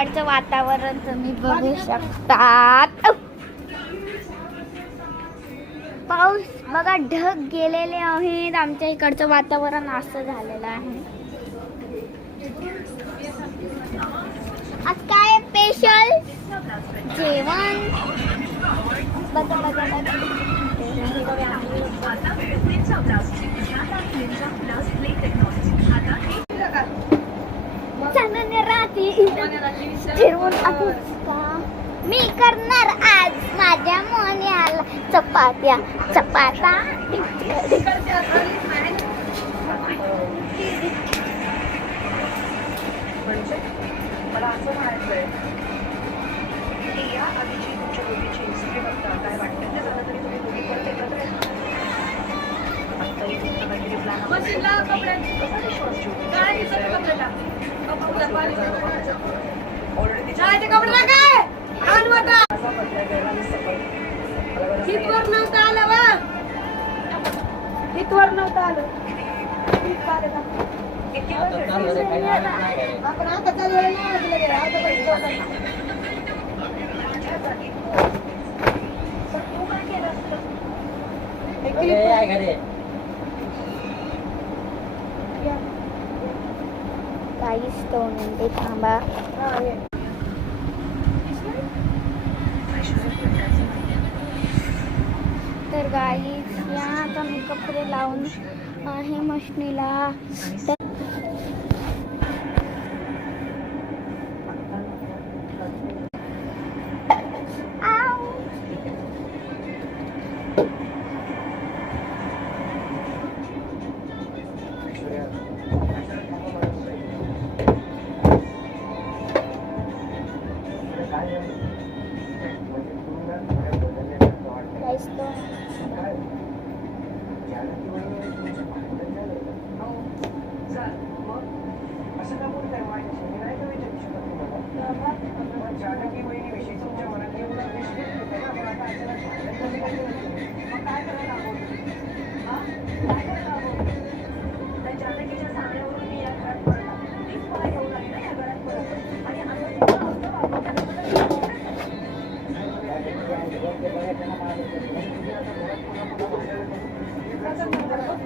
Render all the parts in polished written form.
इकडचं वातावरण तुम्ही बघू शकतात. पाऊस बघा, ढग गेलेले आहेत. आमच्या इकडचं वातावरण असं झालेलं आहे. आज काय स्पेशल जेवण बघा बघा बघा. फिरवून मी करणार आज माझ्या मोन्याला चपात्या चपाता. मला असं म्हणायचंय की या आधीची तुमच्या दोघीची हिस्ट्री बघता काय वाटतं ते झालं तरी तुम्ही दोघी परत एकत्र आपण आता चालू काहीच तो म्हणते थांबा. तर गाईस या आता मी कपडे लावून आहे मशनीला.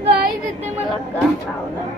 गाईस इथे मला काम लावलं.